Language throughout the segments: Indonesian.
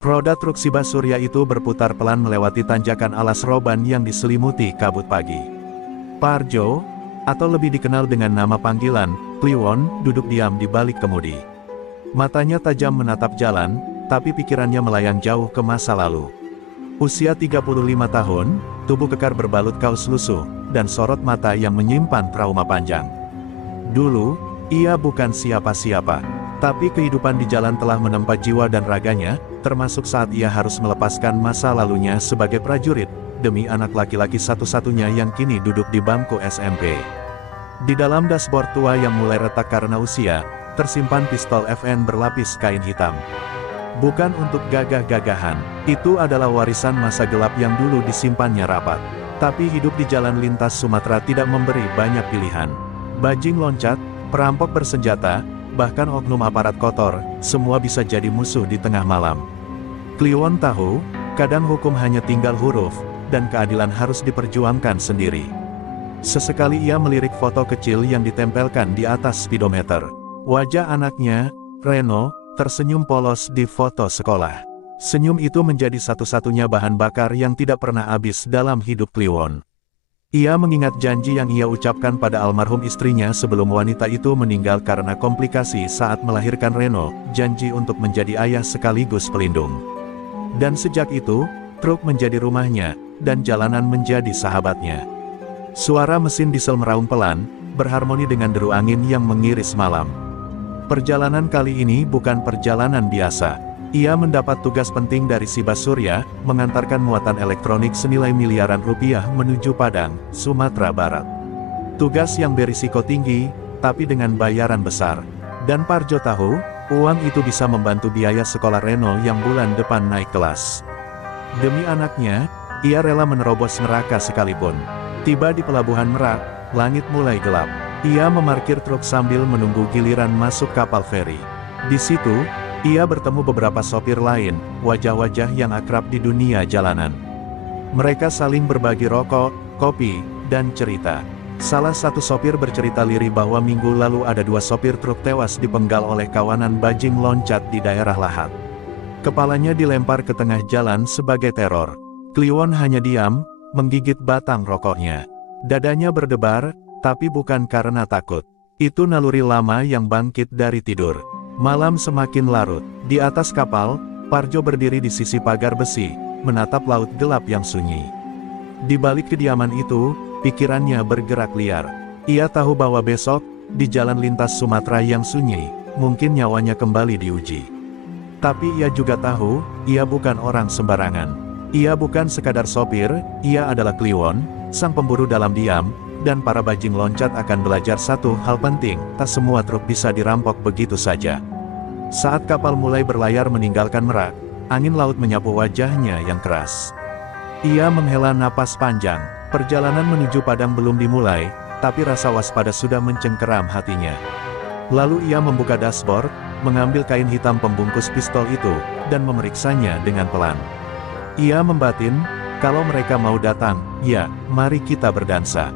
Roda truk Shiba Surya itu berputar pelan melewati tanjakan alas roban yang diselimuti kabut pagi. Parjo, atau lebih dikenal dengan nama panggilan, Kliwon, duduk diam di balik kemudi. Matanya tajam menatap jalan, tapi pikirannya melayang jauh ke masa lalu. Usia 35 tahun, tubuh kekar berbalut kaus lusuh, dan sorot mata yang menyimpan trauma panjang. Dulu, ia bukan siapa-siapa, tapi kehidupan di jalan telah menempa jiwa dan raganya, termasuk saat ia harus melepaskan masa lalunya sebagai prajurit, demi anak laki-laki satu-satunya yang kini duduk di bangku SMP. Di dalam dashboard tua yang mulai retak karena usia, tersimpan pistol FN berlapis kain hitam. Bukan untuk gagah-gagahan, itu adalah warisan masa gelap yang dulu disimpannya rapat. Tapi hidup di jalan lintas Sumatera tidak memberi banyak pilihan. Bajing loncat, perampok bersenjata, bahkan oknum aparat kotor, semua bisa jadi musuh di tengah malam. Kliwon tahu, kadang hukum hanya tinggal huruf, dan keadilan harus diperjuangkan sendiri. Sesekali ia melirik foto kecil yang ditempelkan di atas speedometer. Wajah anaknya, Reno, tersenyum polos di foto sekolah. Senyum itu menjadi satu-satunya bahan bakar yang tidak pernah habis dalam hidup Kliwon. Ia mengingat janji yang ia ucapkan pada almarhum istrinya sebelum wanita itu meninggal karena komplikasi saat melahirkan Reno, janji untuk menjadi ayah sekaligus pelindung. Dan sejak itu, truk menjadi rumahnya, dan jalanan menjadi sahabatnya. Suara mesin diesel meraung pelan, berharmoni dengan deru angin yang mengiris malam. Perjalanan kali ini bukan perjalanan biasa. Ia mendapat tugas penting dari Shiba Surya, mengantarkan muatan elektronik senilai miliaran rupiah menuju Padang, Sumatera Barat. Tugas yang berisiko tinggi, tapi dengan bayaran besar. Dan Parjo tahu, uang itu bisa membantu biaya sekolah Reno yang bulan depan naik kelas. Demi anaknya, ia rela menerobos neraka sekalipun. Tiba di pelabuhan Merak, langit mulai gelap. Ia memarkir truk sambil menunggu giliran masuk kapal feri. Di situ, ia bertemu beberapa sopir lain, wajah-wajah yang akrab di dunia jalanan. Mereka saling berbagi rokok, kopi, dan cerita. Salah satu sopir bercerita lirih bahwa minggu lalu ada 2 sopir truk tewas dipenggal oleh kawanan bajing loncat di daerah Lahat. Kepalanya dilempar ke tengah jalan sebagai teror. Kliwon hanya diam, menggigit batang rokoknya. Dadanya berdebar, tapi bukan karena takut. Itu naluri lama yang bangkit dari tidur. Malam semakin larut. Di atas kapal, Parjo berdiri di sisi pagar besi, menatap laut gelap yang sunyi. Di balik kediaman itu, pikirannya bergerak liar. Ia tahu bahwa besok, di jalan lintas Sumatera yang sunyi, mungkin nyawanya kembali diuji. Tapi ia juga tahu, ia bukan orang sembarangan. Ia bukan sekadar sopir, ia adalah Kliwon, sang pemburu dalam diam, dan para bajing loncat akan belajar satu hal penting, tak semua truk bisa dirampok begitu saja. Saat kapal mulai berlayar meninggalkan Merak, angin laut menyapu wajahnya yang keras. Ia menghela napas panjang. Perjalanan menuju Padang belum dimulai, tapi rasa waspada sudah mencengkeram hatinya. Lalu ia membuka dashboard, mengambil kain hitam pembungkus pistol itu, dan memeriksanya dengan pelan. Ia membatin, kalau mereka mau datang, ya, mari kita berdansa.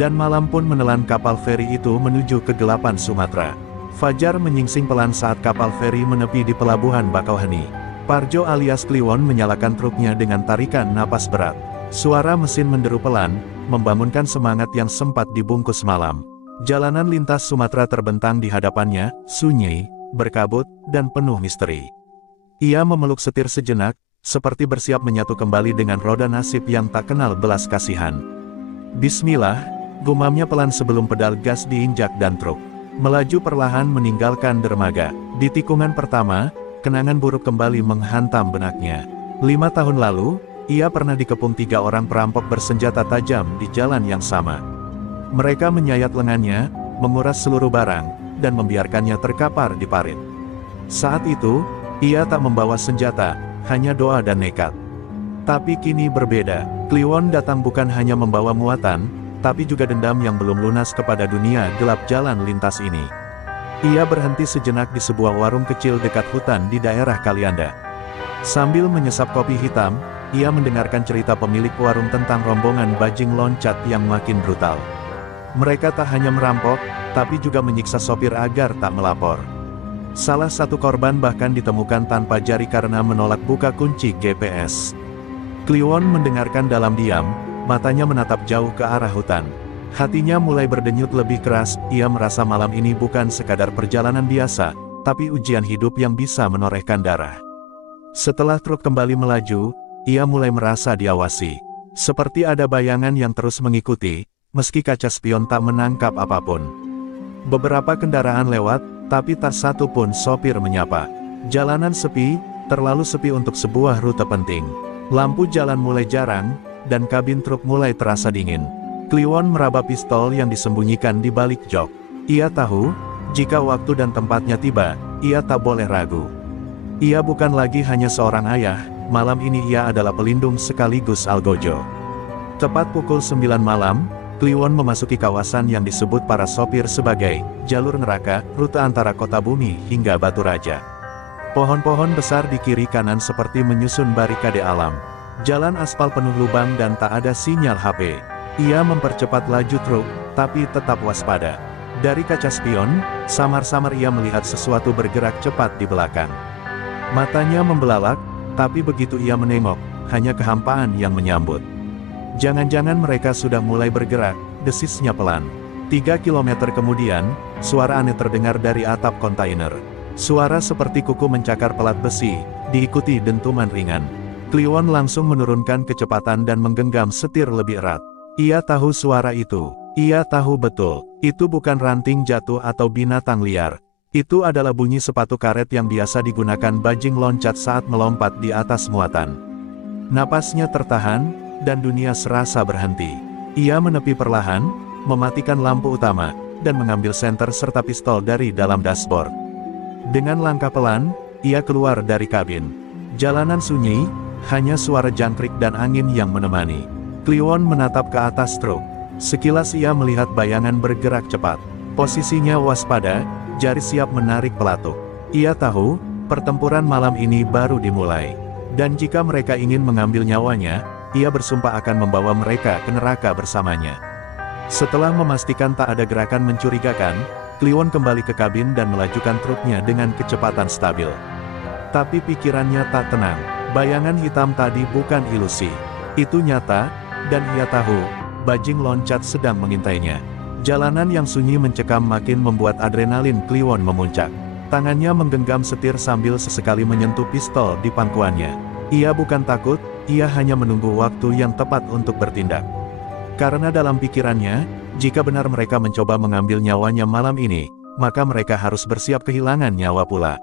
Dan malam pun menelan kapal feri itu menuju kegelapan Sumatera. Fajar menyingsing pelan saat kapal feri menepi di pelabuhan Bakauheni. Parjo alias Kliwon menyalakan truknya dengan tarikan napas berat. Suara mesin menderu pelan, membangunkan semangat yang sempat dibungkus malam. Jalanan lintas Sumatera terbentang di hadapannya, sunyi, berkabut, dan penuh misteri. Ia memeluk setir sejenak, seperti bersiap menyatu kembali dengan roda nasib yang tak kenal belas kasihan. Bismillah, gumamnya pelan sebelum pedal gas diinjak dan truk melaju perlahan meninggalkan dermaga. Di tikungan pertama, kenangan buruk kembali menghantam benaknya. 5 tahun lalu, ia pernah dikepung 3 orang perampok bersenjata tajam di jalan yang sama. Mereka menyayat lengannya, menguras seluruh barang, dan membiarkannya terkapar di parit. Saat itu, ia tak membawa senjata, hanya doa dan nekat. Tapi kini berbeda. Kliwon datang bukan hanya membawa muatan, tapi juga dendam yang belum lunas kepada dunia gelap jalan lintas ini. Ia berhenti sejenak di sebuah warung kecil dekat hutan di daerah Kalianda. Sambil menyesap kopi hitam, ia mendengarkan cerita pemilik warung tentang rombongan bajing loncat yang makin brutal. Mereka tak hanya merampok, tapi juga menyiksa sopir agar tak melapor. Salah satu korban bahkan ditemukan tanpa jari karena menolak buka kunci GPS. Kliwon mendengarkan dalam diam, matanya menatap jauh ke arah hutan. Hatinya mulai berdenyut lebih keras, ia merasa malam ini bukan sekadar perjalanan biasa, tapi ujian hidup yang bisa menorehkan darah. Setelah truk kembali melaju, ia mulai merasa diawasi. Seperti ada bayangan yang terus mengikuti, meski kaca spion tak menangkap apapun. Beberapa kendaraan lewat, tapi tak satu pun sopir menyapa. Jalanan sepi, terlalu sepi untuk sebuah rute penting. Lampu jalan mulai jarang, dan kabin truk mulai terasa dingin. Kliwon meraba pistol yang disembunyikan di balik jok. Ia tahu, jika waktu dan tempatnya tiba, ia tak boleh ragu. Ia bukan lagi hanya seorang ayah, malam ini ia adalah pelindung sekaligus algojo. Tepat pukul 9 malam, Kliwon memasuki kawasan yang disebut para sopir sebagai jalur neraka, rute antara kota bumi hingga Batu Raja. Pohon-pohon besar di kiri kanan seperti menyusun barikade alam. Jalan aspal penuh lubang dan tak ada sinyal HP. Ia mempercepat laju truk, tapi tetap waspada. Dari kaca spion, samar-samar ia melihat sesuatu bergerak cepat di belakang. Matanya membelalak, tapi begitu ia menengok, hanya kehampaan yang menyambut. Jangan-jangan mereka sudah mulai bergerak, desisnya pelan. 3 kilometer kemudian, suara aneh terdengar dari atap kontainer. Suara seperti kuku mencakar pelat besi, diikuti dentuman ringan. Kliwon langsung menurunkan kecepatan dan menggenggam setir lebih erat. Ia tahu suara itu. Ia tahu betul, itu bukan ranting jatuh atau binatang liar. Itu adalah bunyi sepatu karet yang biasa digunakan bajing loncat saat melompat di atas muatan. Napasnya tertahan, dan dunia serasa berhenti. Ia menepi perlahan, mematikan lampu utama, dan mengambil senter serta pistol dari dalam dashboard. Dengan langkah pelan, ia keluar dari kabin. Jalanan sunyi, hanya suara jangkrik dan angin yang menemani. Kliwon menatap ke atas truk. Sekilas ia melihat bayangan bergerak cepat. Posisinya waspada, jari siap menarik pelatuk. Ia tahu, pertempuran malam ini baru dimulai. Dan jika mereka ingin mengambil nyawanya, ia bersumpah akan membawa mereka ke neraka bersamanya. Setelah memastikan tak ada gerakan mencurigakan, Kliwon kembali ke kabin dan melajukan truknya dengan kecepatan stabil. Tapi pikirannya tak tenang. Bayangan hitam tadi bukan ilusi. Itu nyata, dan ia tahu, bajing loncat sedang mengintainya. Jalanan yang sunyi mencekam makin membuat adrenalin Kliwon memuncak. Tangannya menggenggam setir sambil sesekali menyentuh pistol di pangkuannya. Ia bukan takut, ia hanya menunggu waktu yang tepat untuk bertindak. Karena dalam pikirannya, jika benar mereka mencoba mengambil nyawanya malam ini, maka mereka harus bersiap kehilangan nyawa pula.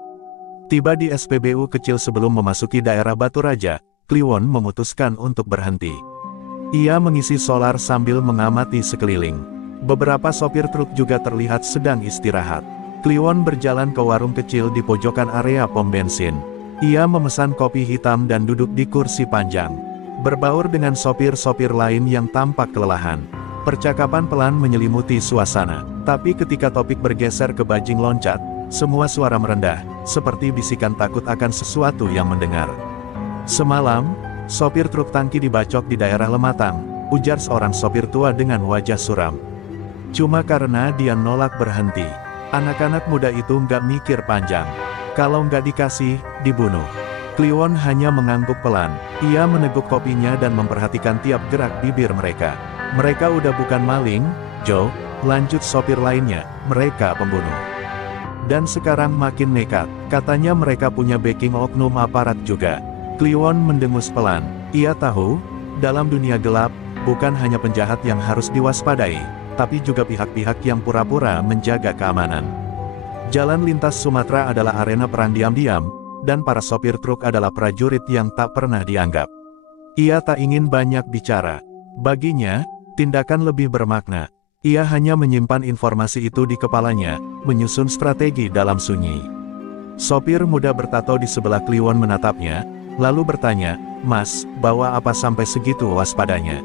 Tiba di SPBU kecil sebelum memasuki daerah Batu Raja, Kliwon memutuskan untuk berhenti. Ia mengisi solar sambil mengamati sekeliling. Beberapa sopir truk juga terlihat sedang istirahat. Kliwon berjalan ke warung kecil di pojokan area pom bensin. Ia memesan kopi hitam dan duduk di kursi panjang. Berbaur dengan sopir-sopir lain yang tampak kelelahan. Percakapan pelan menyelimuti suasana. Tapi ketika topik bergeser ke bajing loncat, semua suara merendah, seperti bisikan takut akan sesuatu yang mendengar. Semalam, sopir truk tangki dibacok di daerah Lematang, ujar seorang sopir tua dengan wajah suram. Cuma karena dia nolak berhenti. Anak-anak muda itu nggak mikir panjang. Kalau nggak dikasih, dibunuh. Kliwon hanya mengangguk pelan. Ia meneguk kopinya dan memperhatikan tiap gerak bibir mereka. Mereka udah bukan maling, Joe, lanjut sopir lainnya, mereka pembunuh. Dan sekarang makin nekat, katanya mereka punya backing oknum aparat juga. Kliwon mendengus pelan. Ia tahu, dalam dunia gelap, bukan hanya penjahat yang harus diwaspadai, tapi juga pihak-pihak yang pura-pura menjaga keamanan. Jalan lintas Sumatera adalah arena perang diam-diam, dan para sopir truk adalah prajurit yang tak pernah dianggap. Ia tak ingin banyak bicara. Baginya, tindakan lebih bermakna. Ia hanya menyimpan informasi itu di kepalanya, menyusun strategi dalam sunyi. Sopir muda bertato di sebelah Kliwon menatapnya, lalu bertanya, "Mas, bawa apa sampai segitu waspadanya?"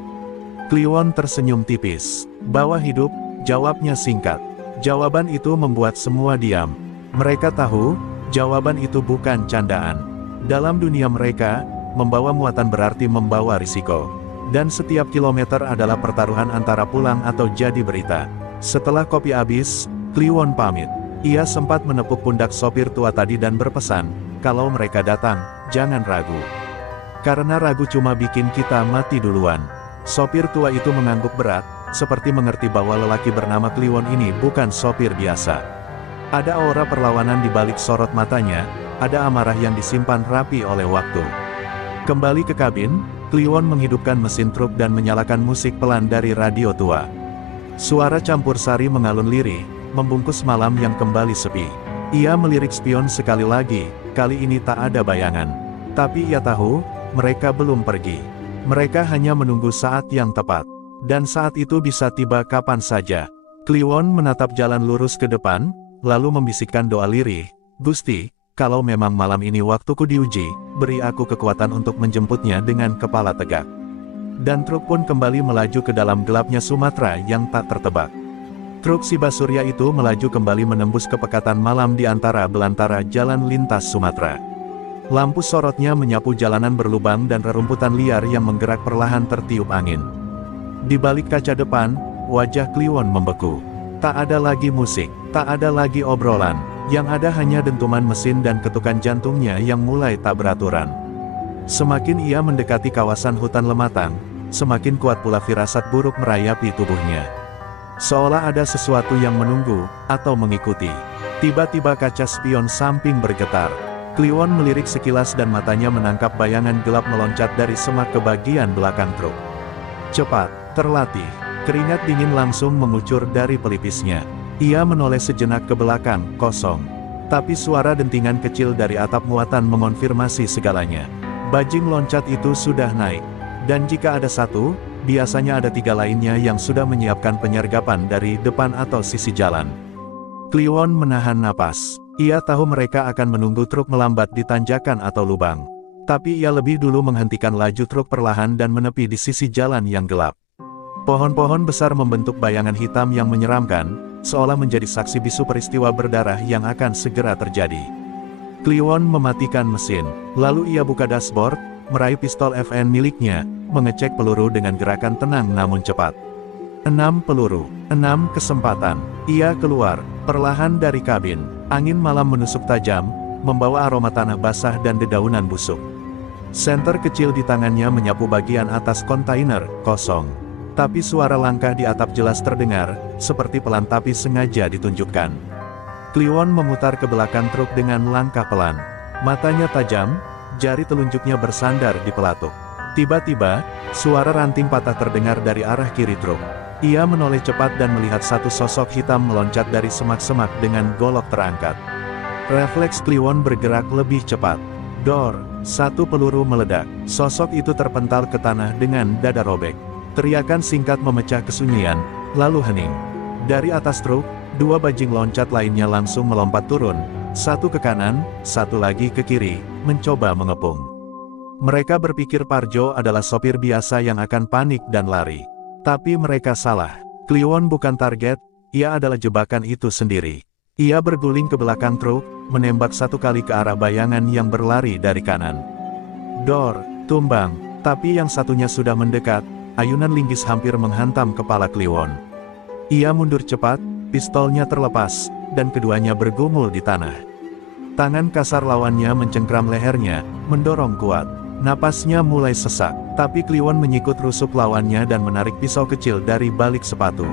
Kliwon tersenyum tipis. "Bawa hidup," jawabnya singkat. Jawaban itu membuat semua diam. Mereka tahu, jawaban itu bukan candaan. Dalam dunia mereka, membawa muatan berarti membawa risiko. Dan setiap kilometer adalah pertaruhan antara pulang atau jadi berita. Setelah kopi habis, Kliwon pamit. Ia sempat menepuk pundak sopir tua tadi dan berpesan, kalau mereka datang, jangan ragu. Karena ragu cuma bikin kita mati duluan. Sopir tua itu mengangguk berat, seperti mengerti bahwa lelaki bernama Kliwon ini bukan sopir biasa. Ada aura perlawanan di balik sorot matanya, ada amarah yang disimpan rapi oleh waktu. Kembali ke kabin, Kliwon menghidupkan mesin truk dan menyalakan musik pelan dari radio tua. Suara campur sari mengalun lirih, membungkus malam yang kembali sepi. Ia melirik spion sekali lagi, kali ini tak ada bayangan. Tapi ia tahu, mereka belum pergi. Mereka hanya menunggu saat yang tepat. Dan saat itu bisa tiba kapan saja. Kliwon menatap jalan lurus ke depan, lalu membisikkan doa lirih, "Gusti, kalau memang malam ini waktuku diuji, beri aku kekuatan untuk menjemputnya dengan kepala tegak." Dan truk pun kembali melaju ke dalam gelapnya Sumatera yang tak tertebak. Truk si Basurya itu melaju kembali menembus kepekatan malam di antara belantara jalan lintas Sumatera. Lampu sorotnya menyapu jalanan berlubang dan rerumputan liar yang menggerak perlahan tertiup angin. Di balik kaca depan, wajah Kliwon membeku. Tak ada lagi musik, tak ada lagi obrolan, yang ada hanya dentuman mesin dan ketukan jantungnya yang mulai tak beraturan. Semakin ia mendekati kawasan hutan Lematang, semakin kuat pula firasat buruk merayapi tubuhnya. Seolah ada sesuatu yang menunggu, atau mengikuti. Tiba-tiba kaca spion samping bergetar. Kliwon melirik sekilas dan matanya menangkap bayangan gelap meloncat dari semak ke bagian belakang truk. Cepat, terlatih, keringat dingin langsung mengucur dari pelipisnya. Ia menoleh sejenak ke belakang, kosong. Tapi suara dentingan kecil dari atap muatan mengonfirmasi segalanya. Bajing loncat itu sudah naik. Dan jika ada satu, biasanya ada tiga lainnya yang sudah menyiapkan penyergapan dari depan atau sisi jalan. Kliwon menahan napas. Ia tahu mereka akan menunggu truk melambat di tanjakan atau lubang. Tapi ia lebih dulu menghentikan laju truk perlahan dan menepi di sisi jalan yang gelap. Pohon-pohon besar membentuk bayangan hitam yang menyeramkan, seolah menjadi saksi bisu peristiwa berdarah yang akan segera terjadi. Kliwon mematikan mesin, lalu ia buka dashboard, meraih pistol FN miliknya, mengecek peluru dengan gerakan tenang namun cepat. 6 peluru, 6 kesempatan. Ia keluar, perlahan dari kabin. Angin malam menusuk tajam, membawa aroma tanah basah dan dedaunan busuk. Senter kecil di tangannya menyapu bagian atas kontainer, kosong. Tapi suara langkah di atap jelas terdengar, seperti pelan tapi sengaja ditunjukkan. Kliwon memutar ke belakang truk dengan langkah pelan. Matanya tajam, jari telunjuknya bersandar di pelatuk. Tiba-tiba, suara ranting patah terdengar dari arah kiri truk. Ia menoleh cepat dan melihat satu sosok hitam meloncat dari semak-semak dengan golok terangkat. Refleks Kliwon bergerak lebih cepat. Dor, satu peluru meledak. Sosok itu terpental ke tanah dengan dada robek. Teriakan singkat memecah kesunyian, lalu hening. Dari atas truk, dua bajing loncat lainnya langsung melompat turun. Satu ke kanan, satu lagi ke kiri, mencoba mengepung. Mereka berpikir Parjo adalah sopir biasa yang akan panik dan lari. Tapi mereka salah. Kliwon bukan target, ia adalah jebakan itu sendiri. Ia berguling ke belakang truk, menembak satu kali ke arah bayangan yang berlari dari kanan. Dor, tumbang, tapi yang satunya sudah mendekat, ayunan linggis hampir menghantam kepala Kliwon. Ia mundur cepat, pistolnya terlepas, dan keduanya bergumul di tanah. Tangan kasar lawannya mencengkram lehernya, mendorong kuat. Napasnya mulai sesak, tapi Kliwon menyikut rusuk lawannya dan menarik pisau kecil dari balik sepatu.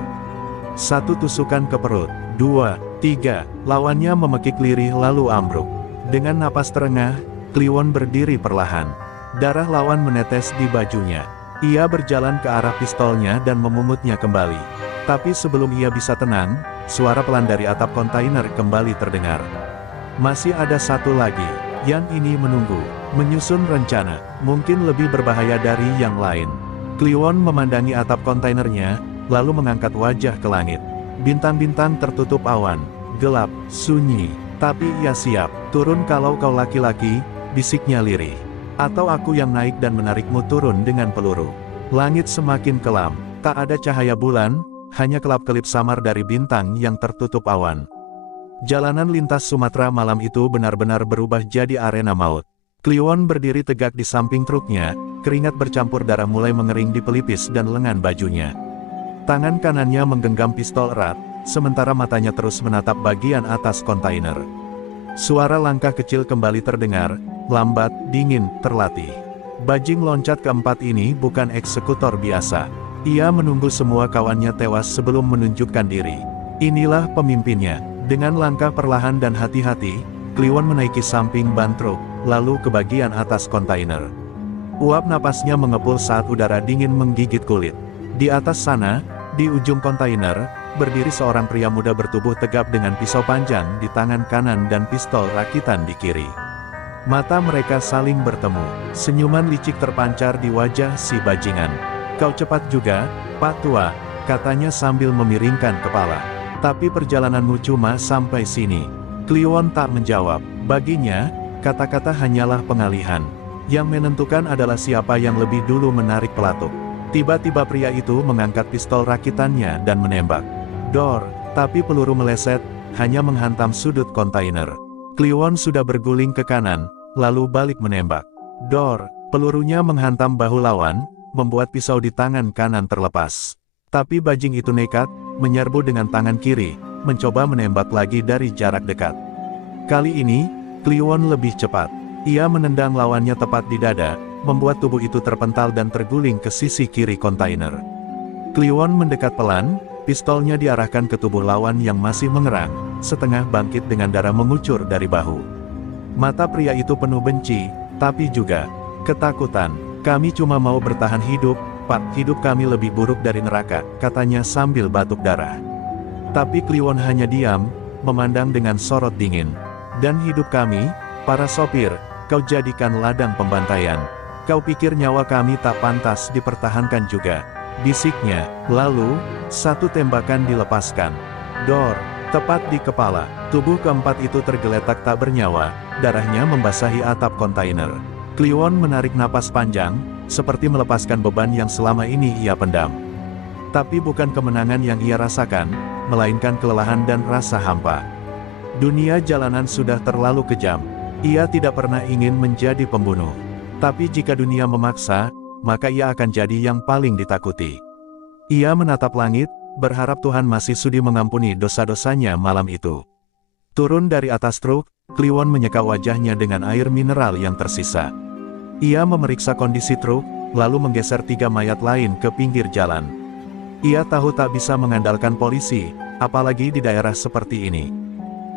Satu tusukan ke perut, 2, 3, lawannya memekik lirih lalu ambruk. Dengan napas terengah, Kliwon berdiri perlahan. Darah lawan menetes di bajunya. Ia berjalan ke arah pistolnya dan memungutnya kembali. Tapi sebelum ia bisa tenang, suara pelan dari atap kontainer kembali terdengar. Masih ada satu lagi. Yang ini menunggu, menyusun rencana, mungkin lebih berbahaya dari yang lain. Kliwon memandangi atap kontainernya, lalu mengangkat wajah ke langit. Bintang-bintang tertutup awan, gelap, sunyi, tapi ia siap. Turun kalau kau laki-laki, bisiknya lirih. Atau aku yang naik dan menarikmu turun dengan peluru. Langit semakin kelam, tak ada cahaya bulan, hanya kelap-kelip samar dari bintang yang tertutup awan. Jalanan lintas Sumatera malam itu benar-benar berubah jadi arena maut. Kliwon berdiri tegak di samping truknya, keringat bercampur darah mulai mengering di pelipis dan lengan bajunya. Tangan kanannya menggenggam pistol erat, sementara matanya terus menatap bagian atas kontainer. Suara langkah kecil kembali terdengar, lambat, dingin, terlatih. Bajing loncat keempat ini bukan eksekutor biasa. Ia menunggu semua kawannya tewas sebelum menunjukkan diri. Inilah pemimpinnya. Dengan langkah perlahan dan hati-hati, Kliwon menaiki samping ban truk, lalu ke bagian atas kontainer. Uap napasnya mengepul saat udara dingin menggigit kulit. Di atas sana, di ujung kontainer, berdiri seorang pria muda bertubuh tegap dengan pisau panjang di tangan kanan dan pistol rakitan di kiri. Mata mereka saling bertemu, senyuman licik terpancar di wajah si bajingan. "Kau cepat juga, Pak Tua," katanya sambil memiringkan kepala. "Tapi perjalananmu cuma sampai sini." Kliwon tak menjawab. Baginya, kata-kata hanyalah pengalihan. Yang menentukan adalah siapa yang lebih dulu menarik pelatuk. Tiba-tiba pria itu mengangkat pistol rakitannya dan menembak. Dor, tapi peluru meleset, hanya menghantam sudut kontainer. Kliwon sudah berguling ke kanan, lalu balik menembak. Dor, pelurunya menghantam bahu lawan, membuat pisau di tangan kanan terlepas. Tapi bajing itu nekat, menyerbu dengan tangan kiri, mencoba menembak lagi dari jarak dekat. Kali ini, Kliwon lebih cepat. Ia menendang lawannya tepat di dada, membuat tubuh itu terpental dan terguling ke sisi kiri kontainer. Kliwon mendekat pelan, pistolnya diarahkan ke tubuh lawan yang masih mengerang, setengah bangkit dengan darah mengucur dari bahu. Mata pria itu penuh benci, tapi juga ketakutan. "Kami cuma mau bertahan hidup, Pak. Hidup kami lebih buruk dari neraka," katanya sambil batuk darah. Tapi Kliwon hanya diam, memandang dengan sorot dingin. "Dan hidup kami, para sopir, kau jadikan ladang pembantaian. Kau pikir nyawa kami tak pantas dipertahankan juga?" bisiknya. Lalu, satu tembakan dilepaskan. Dor, tepat di kepala. Tubuh keempat itu tergeletak tak bernyawa, darahnya membasahi atap kontainer. Kliwon menarik napas panjang, seperti melepaskan beban yang selama ini ia pendam. Tapi bukan kemenangan yang ia rasakan, melainkan kelelahan dan rasa hampa. Dunia jalanan sudah terlalu kejam. Ia tidak pernah ingin menjadi pembunuh. Tapi jika dunia memaksa, maka ia akan jadi yang paling ditakuti. Ia menatap langit, berharap Tuhan masih sudi mengampuni dosa-dosanya malam itu. Turun dari atas truk, Kliwon menyeka wajahnya dengan air mineral yang tersisa. Ia memeriksa kondisi truk, lalu menggeser 3 mayat lain ke pinggir jalan. Ia tahu tak bisa mengandalkan polisi, apalagi di daerah seperti ini.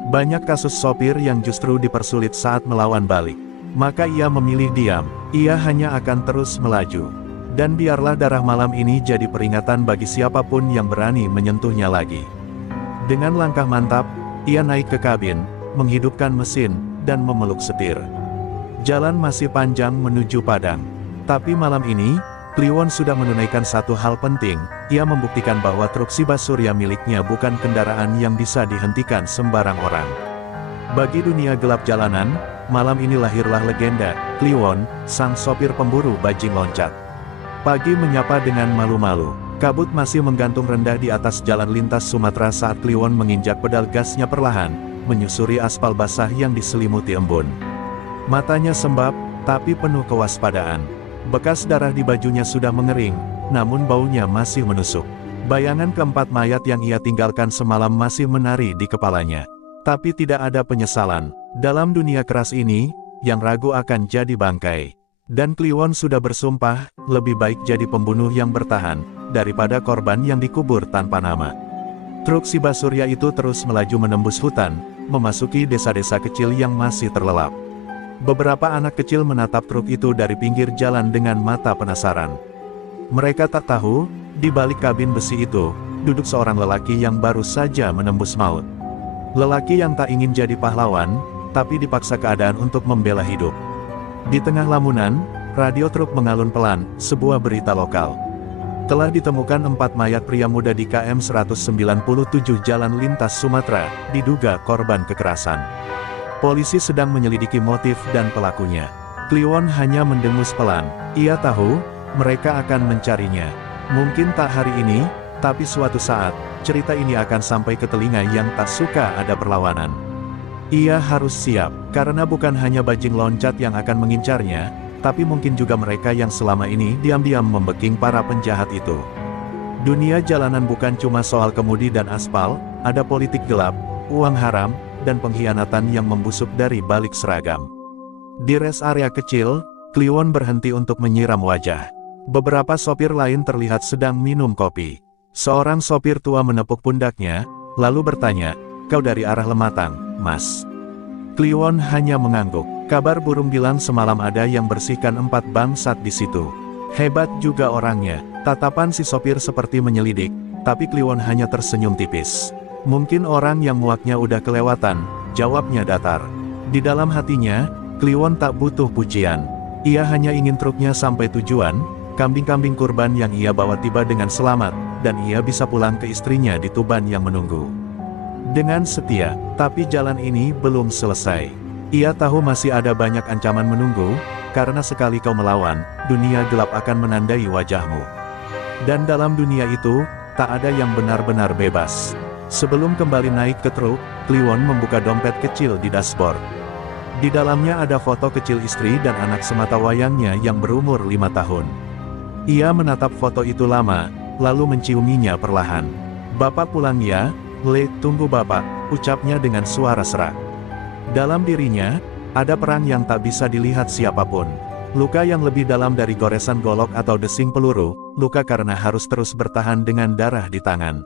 Banyak kasus sopir yang justru dipersulit saat melawan balik. Maka ia memilih diam, ia hanya akan terus melaju. Dan biarlah darah malam ini jadi peringatan bagi siapapun yang berani menyentuhnya lagi. Dengan langkah mantap, ia naik ke kabin, menghidupkan mesin, dan memeluk setir. Jalan masih panjang menuju Padang. Tapi malam ini, Kliwon sudah menunaikan satu hal penting, ia membuktikan bahwa truk Shiba Surya miliknya bukan kendaraan yang bisa dihentikan sembarang orang. Bagi dunia gelap jalanan, malam ini lahirlah legenda, Kliwon, sang sopir pemburu bajing loncat. Pagi menyapa dengan malu-malu. Kabut masih menggantung rendah di atas jalan lintas Sumatera saat Kliwon menginjak pedal gasnya perlahan, menyusuri aspal basah yang diselimuti embun. Matanya sembab, tapi penuh kewaspadaan. Bekas darah di bajunya sudah mengering, namun baunya masih menusuk. Bayangan keempat mayat yang ia tinggalkan semalam masih menari di kepalanya. Tapi tidak ada penyesalan. Dalam dunia keras ini, yang ragu akan jadi bangkai. Dan Kliwon sudah bersumpah, lebih baik jadi pembunuh yang bertahan, daripada korban yang dikubur tanpa nama. Truk Shiba Surya itu terus melaju menembus hutan, memasuki desa-desa kecil yang masih terlelap. Beberapa anak kecil menatap truk itu dari pinggir jalan dengan mata penasaran. Mereka tak tahu, di balik kabin besi itu, duduk seorang lelaki yang baru saja menembus maut. Lelaki yang tak ingin jadi pahlawan, tapi dipaksa keadaan untuk membela hidup. Di tengah lamunan, radio truk mengalun pelan, sebuah berita lokal. Telah ditemukan 4 mayat pria muda di KM 197 Jalan Lintas Sumatera, diduga korban kekerasan. Polisi sedang menyelidiki motif dan pelakunya. Kliwon hanya mendengus pelan. Ia tahu, mereka akan mencarinya. Mungkin tak hari ini, tapi suatu saat, cerita ini akan sampai ke telinga yang tak suka ada perlawanan. Ia harus siap, karena bukan hanya bajing loncat yang akan mengincarnya, tapi mungkin juga mereka yang selama ini diam-diam membeking para penjahat itu. Dunia jalanan bukan cuma soal kemudi dan aspal, ada politik gelap, uang haram, dan pengkhianatan yang membusuk dari balik seragam. Di rest area kecil, Kliwon berhenti untuk menyiram wajah. Beberapa sopir lain terlihat sedang minum kopi. Seorang sopir tua menepuk pundaknya, lalu bertanya, "Kau dari arah Lematang, Mas?" Kliwon hanya mengangguk. Kabar burung bilang semalam ada yang bersihkan 4 bangsat di situ. Hebat juga orangnya. Tatapan si sopir seperti menyelidik, tapi Kliwon hanya tersenyum tipis. Mungkin orang yang muaknya udah kelewatan, jawabnya datar. Di dalam hatinya, Kliwon tak butuh pujian. Ia hanya ingin truknya sampai tujuan, kambing-kambing kurban yang ia bawa tiba dengan selamat, dan ia bisa pulang ke istrinya di Tuban yang menunggu. Dengan setia, tapi jalan ini belum selesai. Ia tahu masih ada banyak ancaman menunggu, karena sekali kau melawan, dunia gelap akan menandai wajahmu. Dan dalam dunia itu, tak ada yang benar-benar bebas. Sebelum kembali naik ke truk, Kliwon membuka dompet kecil di dashboard. Di dalamnya ada foto kecil istri dan anak sematawayangnya yang berumur 5 tahun. Ia menatap foto itu lama, lalu menciuminya perlahan. "Bapak pulang ya, Le, tunggu bapak," ucapnya dengan suara serak. Dalam dirinya, ada perang yang tak bisa dilihat siapapun. Luka yang lebih dalam dari goresan golok atau desing peluru, luka karena harus terus bertahan dengan darah di tangan.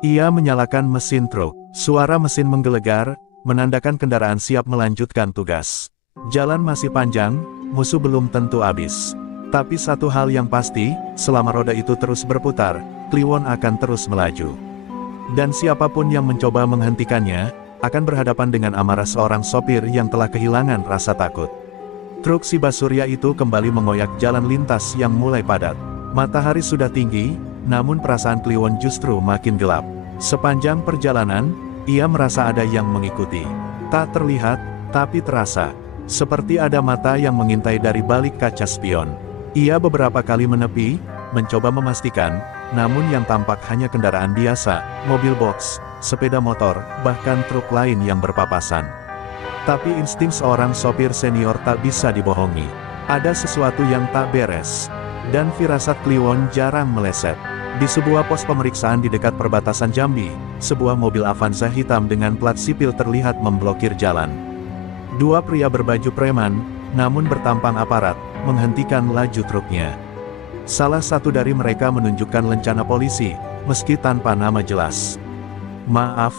Ia menyalakan mesin truk. Suara mesin menggelegar, menandakan kendaraan siap melanjutkan tugas. Jalan masih panjang, musuh belum tentu habis. Tapi satu hal yang pasti, selama roda itu terus berputar, Kliwon akan terus melaju. Dan siapapun yang mencoba menghentikannya, akan berhadapan dengan amarah seorang sopir yang telah kehilangan rasa takut. Truk si Basurya itu kembali mengoyak jalan lintas yang mulai padat. Matahari sudah tinggi, namun perasaan Kliwon justru makin gelap. Sepanjang perjalanan, ia merasa ada yang mengikuti. Tak terlihat, tapi terasa. Seperti ada mata yang mengintai dari balik kaca spion. Ia beberapa kali menepi, mencoba memastikan, namun yang tampak hanya kendaraan biasa, mobil box, sepeda motor, bahkan truk lain yang berpapasan. Tapi insting seorang sopir senior tak bisa dibohongi. Ada sesuatu yang tak beres. Dan firasat Kliwon jarang meleset. Di sebuah pos pemeriksaan di dekat perbatasan Jambi, sebuah mobil Avanza hitam dengan plat sipil terlihat memblokir jalan. 2 pria berbaju preman, namun bertampang aparat, menghentikan laju truknya. Salah satu dari mereka menunjukkan lencana polisi, meski tanpa nama jelas. "Maaf,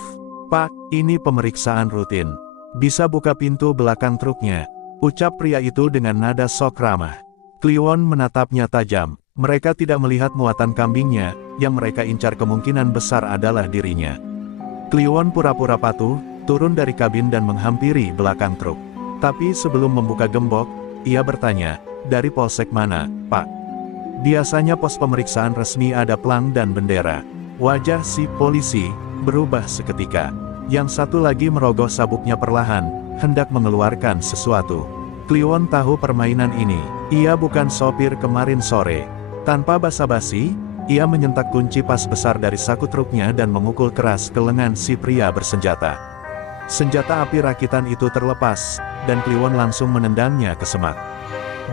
Pak, ini pemeriksaan rutin. Bisa buka pintu belakang truknya?" ucap pria itu dengan nada sok ramah. Kliwon menatapnya tajam. Mereka tidak melihat muatan kambingnya, yang mereka incar kemungkinan besar adalah dirinya. Kliwon pura-pura patuh, turun dari kabin dan menghampiri belakang truk. Tapi sebelum membuka gembok, ia bertanya, "Dari polsek mana, Pak?" Biasanya pos pemeriksaan resmi ada pelang dan bendera. Wajah si polisi berubah seketika. Yang satu lagi merogoh sabuknya perlahan, hendak mengeluarkan sesuatu. Kliwon tahu permainan ini. Ia bukan sopir kemarin sore. Tanpa basa-basi, ia menyentak kunci pas besar dari saku truknya dan memukul keras ke lengan si pria bersenjata. Senjata api rakitan itu terlepas, dan Kliwon langsung menendangnya ke semak.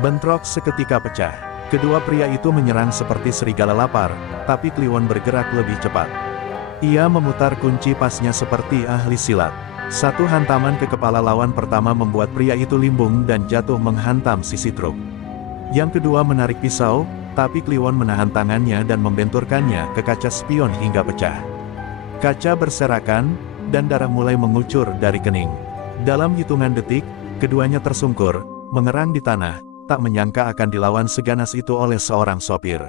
Bentrok seketika pecah. Kedua pria itu menyerang seperti serigala lapar, tapi Kliwon bergerak lebih cepat. Ia memutar kunci pasnya seperti ahli silat. Satu hantaman ke kepala lawan pertama membuat pria itu limbung dan jatuh menghantam sisi truk. Yang kedua menarik pisau, tapi Kliwon menahan tangannya dan membenturkannya ke kaca spion hingga pecah. Kaca berserakan, dan darah mulai mengucur dari kening. Dalam hitungan detik, keduanya tersungkur, mengerang di tanah. Tak menyangka akan dilawan seganas itu oleh seorang sopir.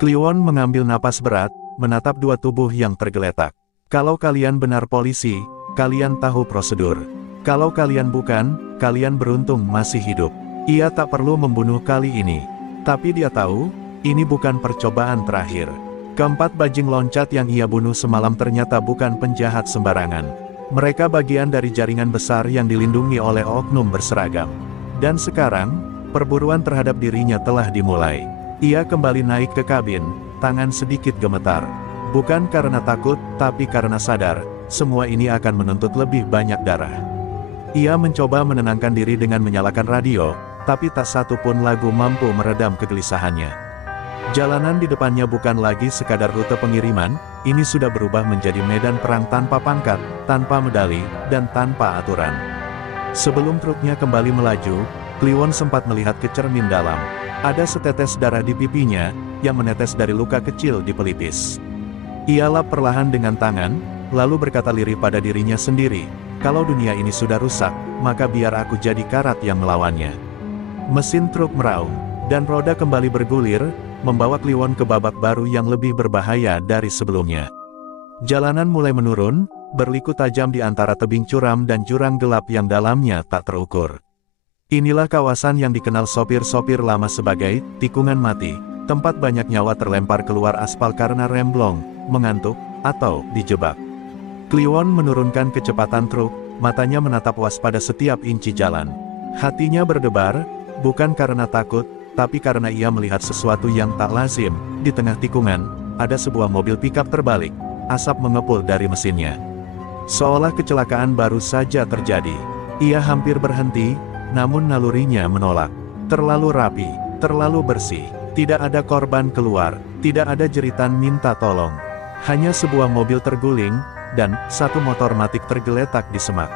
Kliwon mengambil napas berat, menatap dua tubuh yang tergeletak. Kalau kalian benar polisi, kalian tahu prosedur. Kalau kalian bukan, kalian beruntung masih hidup. Ia tak perlu membunuh kali ini. Tapi dia tahu, ini bukan percobaan terakhir. Keempat bajing loncat yang ia bunuh semalam ternyata bukan penjahat sembarangan. Mereka bagian dari jaringan besar yang dilindungi oleh oknum berseragam. Dan sekarang, perburuan terhadap dirinya telah dimulai. Ia kembali naik ke kabin, tangan sedikit gemetar. Bukan karena takut, tapi karena sadar, semua ini akan menuntut lebih banyak darah. Ia mencoba menenangkan diri dengan menyalakan radio, tapi tak satu pun lagu mampu meredam kegelisahannya. Jalanan di depannya bukan lagi sekadar rute pengiriman, ini sudah berubah menjadi medan perang tanpa pangkat, tanpa medali, dan tanpa aturan. Sebelum truknya kembali melaju, Kliwon sempat melihat ke cermin dalam. Ada setetes darah di pipinya, yang menetes dari luka kecil di pelipis. Ia lap perlahan dengan tangan, lalu berkata lirih pada dirinya sendiri, kalau dunia ini sudah rusak, maka biar aku jadi karat yang melawannya. Mesin truk meraung, dan roda kembali bergulir, membawa Kliwon ke babak baru yang lebih berbahaya dari sebelumnya. Jalanan mulai menurun, berliku tajam di antara tebing curam dan jurang gelap yang dalamnya tak terukur. Inilah kawasan yang dikenal sopir-sopir lama sebagai tikungan mati, tempat banyak nyawa terlempar keluar aspal karena remblong, mengantuk, atau dijebak. Kliwon menurunkan kecepatan truk, matanya menatap waspada setiap inci jalan. Hatinya berdebar, bukan karena takut, tapi karena ia melihat sesuatu yang tak lazim. Di tengah tikungan, ada sebuah mobil pickup terbalik, asap mengepul dari mesinnya. Seolah kecelakaan baru saja terjadi. Ia hampir berhenti, namun nalurinya menolak. Terlalu rapi, terlalu bersih, tidak ada korban keluar, tidak ada jeritan minta tolong. Hanya sebuah mobil terguling, dan satu motor matic tergeletak di semak.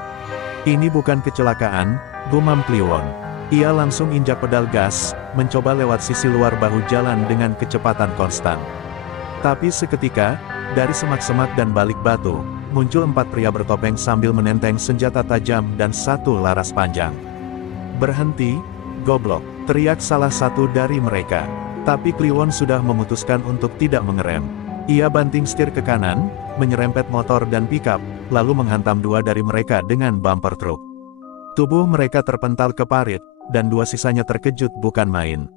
Ini bukan kecelakaan, gumam Kliwon. Ia langsung injak pedal gas, mencoba lewat sisi luar bahu jalan dengan kecepatan konstan. Tapi seketika, dari semak-semak dan balik batu, muncul 4 pria bertopeng sambil menenteng senjata tajam dan satu laras panjang. "Berhenti, goblok!" teriak salah satu dari mereka. Tapi Kliwon sudah memutuskan untuk tidak mengerem. Ia banting setir ke kanan, menyerempet motor dan pickup, lalu menghantam 2 dari mereka dengan bumper truk. Tubuh mereka terpental ke parit, dan 2 sisanya terkejut bukan main.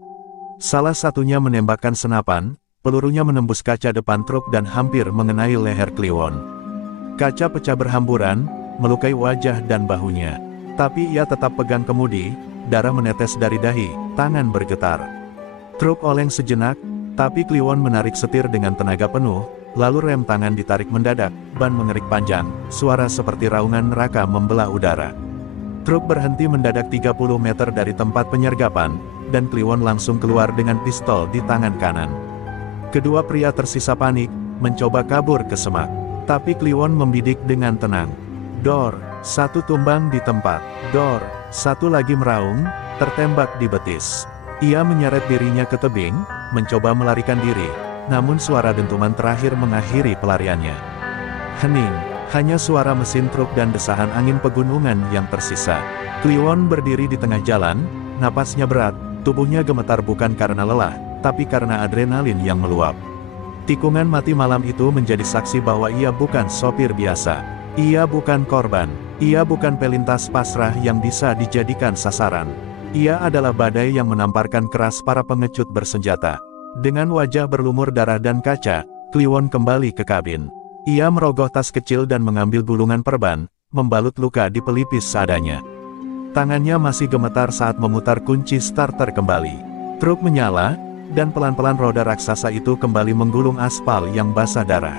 Salah satunya menembakkan senapan, pelurunya menembus kaca depan truk dan hampir mengenai leher Kliwon. Kaca pecah berhamburan, melukai wajah dan bahunya. Tapi ia tetap pegang kemudi, darah menetes dari dahi, tangan bergetar. Truk oleng sejenak, tapi Kliwon menarik setir dengan tenaga penuh, lalu rem tangan ditarik mendadak, ban mengerik panjang, suara seperti raungan neraka membelah udara. Truk berhenti mendadak 30 meter dari tempat penyergapan, dan Kliwon langsung keluar dengan pistol di tangan kanan. Kedua pria tersisa panik, mencoba kabur ke semak. Tapi Kliwon membidik dengan tenang. Dor, satu tumbang di tempat. Dor, satu lagi meraung, tertembak di betis. Ia menyeret dirinya ke tebing, mencoba melarikan diri, namun suara dentuman terakhir mengakhiri pelariannya. Hening, hanya suara mesin truk dan desahan angin pegunungan yang tersisa. Kliwon berdiri di tengah jalan, napasnya berat, tubuhnya gemetar bukan karena lelah, tapi karena adrenalin yang meluap. Tikungan mati malam itu menjadi saksi bahwa ia bukan sopir biasa. Ia bukan korban, ia bukan pelintas pasrah yang bisa dijadikan sasaran. Ia adalah badai yang menamparkan keras para pengecut bersenjata. Dengan wajah berlumur darah dan kaca, Kliwon kembali ke kabin. Ia merogoh tas kecil dan mengambil gulungan perban, membalut luka di pelipis seadanya. Tangannya masih gemetar saat memutar kunci starter kembali. Truk menyala, dan pelan-pelan roda raksasa itu kembali menggulung aspal yang basah darah.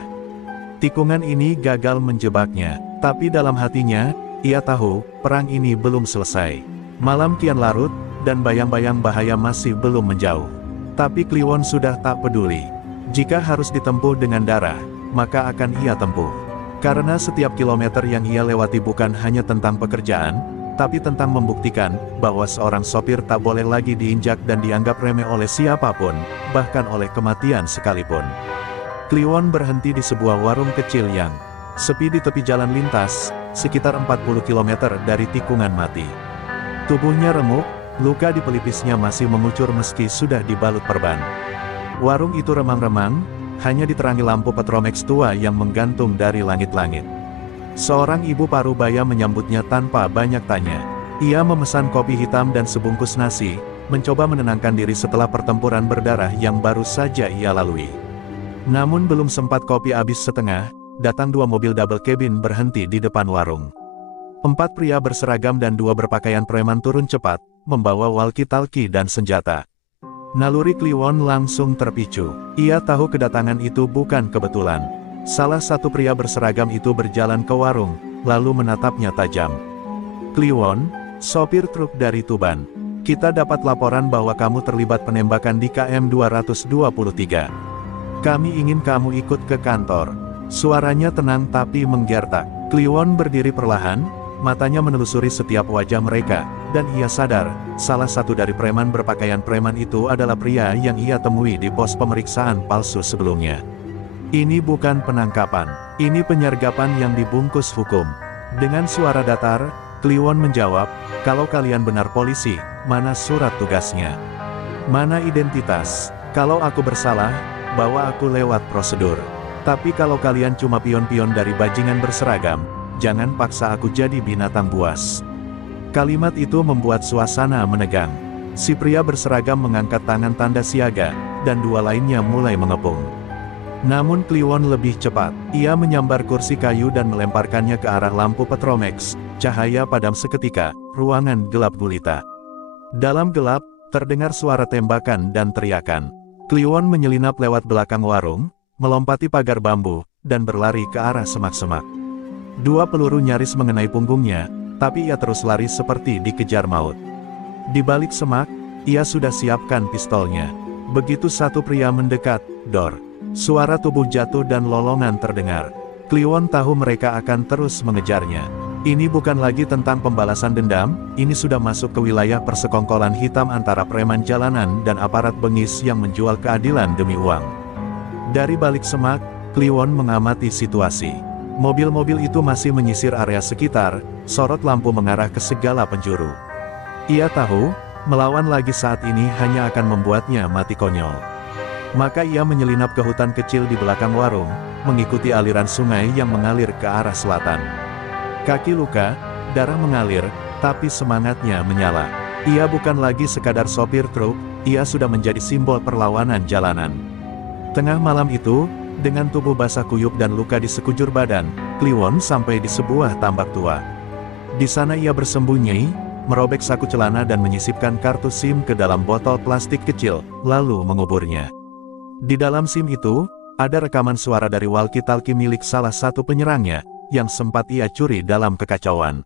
Tikungan ini gagal menjebaknya, tapi dalam hatinya, ia tahu, perang ini belum selesai. Malam kian larut, dan bayang-bayang bahaya masih belum menjauh. Tapi Kliwon sudah tak peduli. Jika harus ditempuh dengan darah, maka akan ia tempuh. Karena setiap kilometer yang ia lewati bukan hanya tentang pekerjaan, tapi tentang membuktikan bahwa seorang sopir tak boleh lagi diinjak dan dianggap remeh oleh siapapun, bahkan oleh kematian sekalipun. Kliwon berhenti di sebuah warung kecil yang sepi di tepi jalan lintas, sekitar 40 km dari tikungan mati. Tubuhnya remuk, luka di pelipisnya masih mengucur meski sudah dibalut perban. Warung itu remang-remang, hanya diterangi lampu Petromax tua yang menggantung dari langit-langit. Seorang ibu parubaya menyambutnya tanpa banyak tanya. Ia memesan kopi hitam dan sebungkus nasi, mencoba menenangkan diri setelah pertempuran berdarah yang baru saja ia lalui. Namun belum sempat kopi habis setengah, datang 2 mobil double cabin berhenti di depan warung. 4 pria berseragam dan 2 berpakaian preman turun cepat, membawa walkie-talkie dan senjata. Naluri Kliwon langsung terpicu. Ia tahu kedatangan itu bukan kebetulan. Salah satu pria berseragam itu berjalan ke warung, lalu menatapnya tajam. "Kliwon, sopir truk dari Tuban. Kita dapat laporan bahwa kamu terlibat penembakan di KM 223. Kami ingin kamu ikut ke kantor." Suaranya tenang tapi menggertak. Kliwon berdiri perlahan, matanya menelusuri setiap wajah mereka, dan ia sadar, salah satu dari preman berpakaian preman itu adalah pria yang ia temui di pos pemeriksaan palsu sebelumnya. Ini bukan penangkapan, ini penyergapan yang dibungkus hukum. Dengan suara datar, Kliwon menjawab, kalau kalian benar polisi, mana surat tugasnya? Mana identitas? Kalau aku bersalah, bawa aku lewat prosedur. Tapi kalau kalian cuma pion-pion dari bajingan berseragam, jangan paksa aku jadi binatang buas. Kalimat itu membuat suasana menegang. Si pria berseragam mengangkat tangan tanda siaga, dan dua lainnya mulai mengepung. Namun Kliwon lebih cepat. Ia menyambar kursi kayu dan melemparkannya ke arah lampu Petromax. Cahaya padam seketika, ruangan gelap gulita. Dalam gelap, terdengar suara tembakan dan teriakan. Kliwon menyelinap lewat belakang warung, melompati pagar bambu, dan berlari ke arah semak-semak. Dua peluru nyaris mengenai punggungnya, tapi ia terus lari seperti dikejar maut. Di balik semak, ia sudah siapkan pistolnya. Begitu satu pria mendekat, dor. Suara tubuh jatuh dan lolongan terdengar. Kliwon tahu mereka akan terus mengejarnya. Ini bukan lagi tentang pembalasan dendam, ini sudah masuk ke wilayah persekongkolan hitam antara preman jalanan dan aparat bengis yang menjual keadilan demi uang. Dari balik semak, Kliwon mengamati situasi. Mobil-mobil itu masih menyisir area sekitar, sorot lampu mengarah ke segala penjuru. Ia tahu, melawan lagi saat ini hanya akan membuatnya mati konyol. Maka ia menyelinap ke hutan kecil di belakang warung, mengikuti aliran sungai yang mengalir ke arah selatan. Kaki luka, darah mengalir, tapi semangatnya menyala. Ia bukan lagi sekadar sopir truk, ia sudah menjadi simbol perlawanan jalanan. Tengah malam itu, dengan tubuh basah kuyup dan luka di sekujur badan, Kliwon sampai di sebuah tambak tua. Di sana ia bersembunyi, merobek saku celana dan menyisipkan kartu SIM ke dalam botol plastik kecil, lalu menguburnya. Di dalam SIM itu, ada rekaman suara dari walkie-talkie milik salah satu penyerangnya, yang sempat ia curi dalam kekacauan.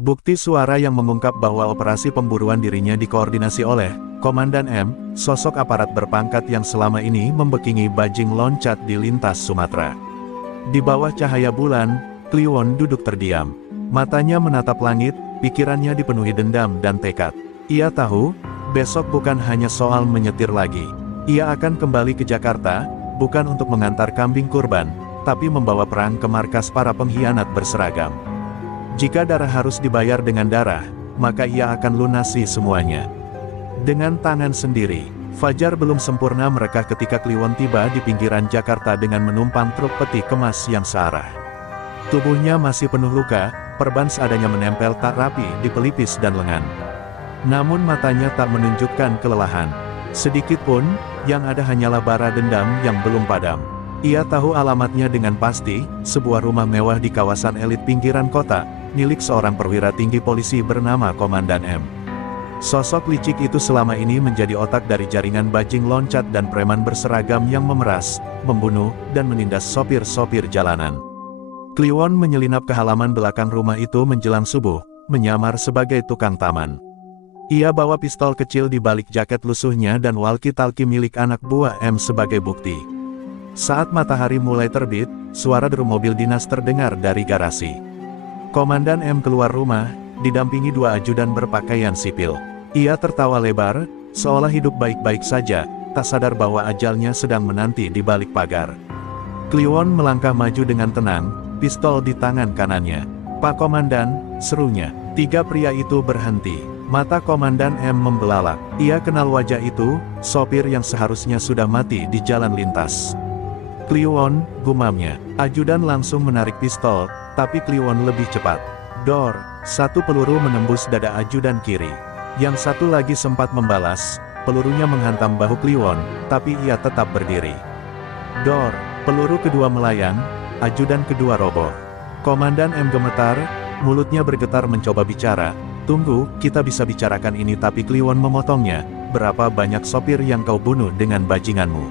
Bukti suara yang mengungkap bahwa operasi pemburuan dirinya dikoordinasi oleh Komandan M, sosok aparat berpangkat yang selama ini membekingi bajing loncat di lintas Sumatera. Di bawah cahaya bulan, Kliwon duduk terdiam. Matanya menatap langit, pikirannya dipenuhi dendam dan tekad. Ia tahu, besok bukan hanya soal menyetir lagi. Ia akan kembali ke Jakarta, bukan untuk mengantar kambing kurban, tapi membawa perang ke markas para pengkhianat berseragam. Jika darah harus dibayar dengan darah, maka ia akan lunasi semuanya. Dengan tangan sendiri, fajar belum sempurna mereka ketika Kliwon tiba di pinggiran Jakarta dengan menumpang truk peti kemas yang searah. Tubuhnya masih penuh luka, perban seadanya menempel tak rapi di pelipis dan lengan. Namun matanya tak menunjukkan kelelahan. Sedikit pun, yang ada hanyalah bara dendam yang belum padam. Ia tahu alamatnya dengan pasti, sebuah rumah mewah di kawasan elit pinggiran kota, milik seorang perwira tinggi polisi bernama Komandan M. Sosok licik itu selama ini menjadi otak dari jaringan bajing loncat dan preman berseragam yang memeras, membunuh, dan menindas sopir-sopir jalanan. Kliwon menyelinap ke halaman belakang rumah itu menjelang subuh, menyamar sebagai tukang taman. Ia bawa pistol kecil di balik jaket lusuhnya dan walkie-talkie milik anak buah M sebagai bukti. Saat matahari mulai terbit, suara deru mobil dinas terdengar dari garasi. Komandan M keluar rumah, didampingi dua ajudan berpakaian sipil. Ia tertawa lebar, seolah hidup baik-baik saja, tak sadar bahwa ajalnya sedang menanti di balik pagar. Kliwon melangkah maju dengan tenang, pistol di tangan kanannya. "Pak Komandan," serunya. Tiga pria itu berhenti. Mata Komandan M membelalak. Ia kenal wajah itu, sopir yang seharusnya sudah mati di jalan lintas. "Kliwon," gumamnya. Ajudan langsung menarik pistol, tapi Kliwon lebih cepat. Dor, satu peluru menembus dada ajudan kiri. Yang satu lagi sempat membalas, pelurunya menghantam bahu Kliwon, tapi ia tetap berdiri. Dor, peluru kedua melayang, ajudan kedua roboh. Komandan M gemetar, mulutnya bergetar mencoba bicara. "Tunggu, kita bisa bicarakan ini," tapi Kliwon memotongnya. "Berapa banyak sopir yang kau bunuh dengan bajinganmu?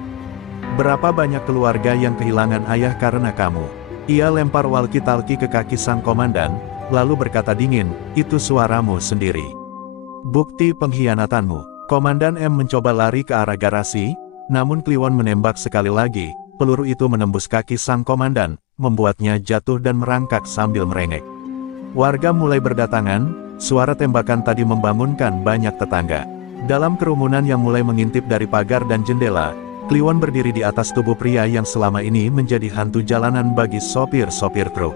Berapa banyak keluarga yang kehilangan ayah karena kamu?" Ia lempar walkie-talkie ke kaki sang komandan, lalu berkata dingin, "Itu suaramu sendiri. Bukti pengkhianatanmu." Komandan M mencoba lari ke arah garasi, namun Kliwon menembak sekali lagi, peluru itu menembus kaki sang komandan, membuatnya jatuh dan merangkak sambil merengek. Warga mulai berdatangan, suara tembakan tadi membangunkan banyak tetangga. Dalam kerumunan yang mulai mengintip dari pagar dan jendela, Kliwon berdiri di atas tubuh pria yang selama ini menjadi hantu jalanan bagi sopir-sopir truk.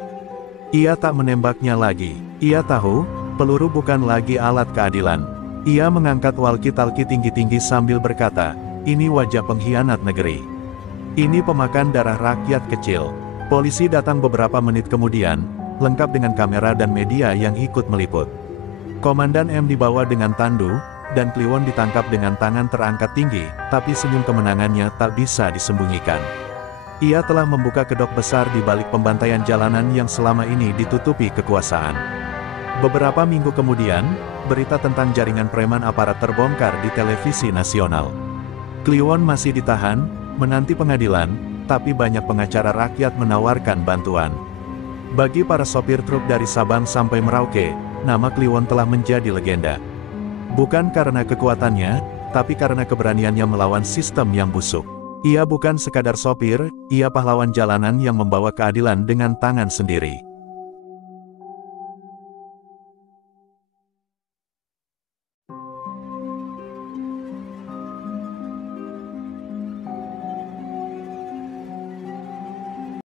Ia tak menembaknya lagi. Ia tahu, peluru bukan lagi alat keadilan. Ia mengangkat walkie-talkie tinggi-tinggi sambil berkata, "Ini wajah pengkhianat negeri. Ini pemakan darah rakyat kecil." Polisi datang beberapa menit kemudian, lengkap dengan kamera dan media yang ikut meliput. Komandan M dibawa dengan tandu, dan Kliwon ditangkap dengan tangan terangkat tinggi, tapi senyum kemenangannya tak bisa disembunyikan. Ia telah membuka kedok besar di balik pembantaian jalanan yang selama ini ditutupi kekuasaan. Beberapa minggu kemudian, berita tentang jaringan preman aparat terbongkar di televisi nasional. Kliwon masih ditahan, menanti pengadilan, tapi banyak pengacara rakyat menawarkan bantuan. Bagi para sopir truk dari Sabang sampai Merauke, nama Kliwon telah menjadi legenda. Bukan karena kekuatannya, tapi karena keberaniannya melawan sistem yang busuk. Ia bukan sekadar sopir, ia pahlawan jalanan yang membawa keadilan dengan tangan sendiri.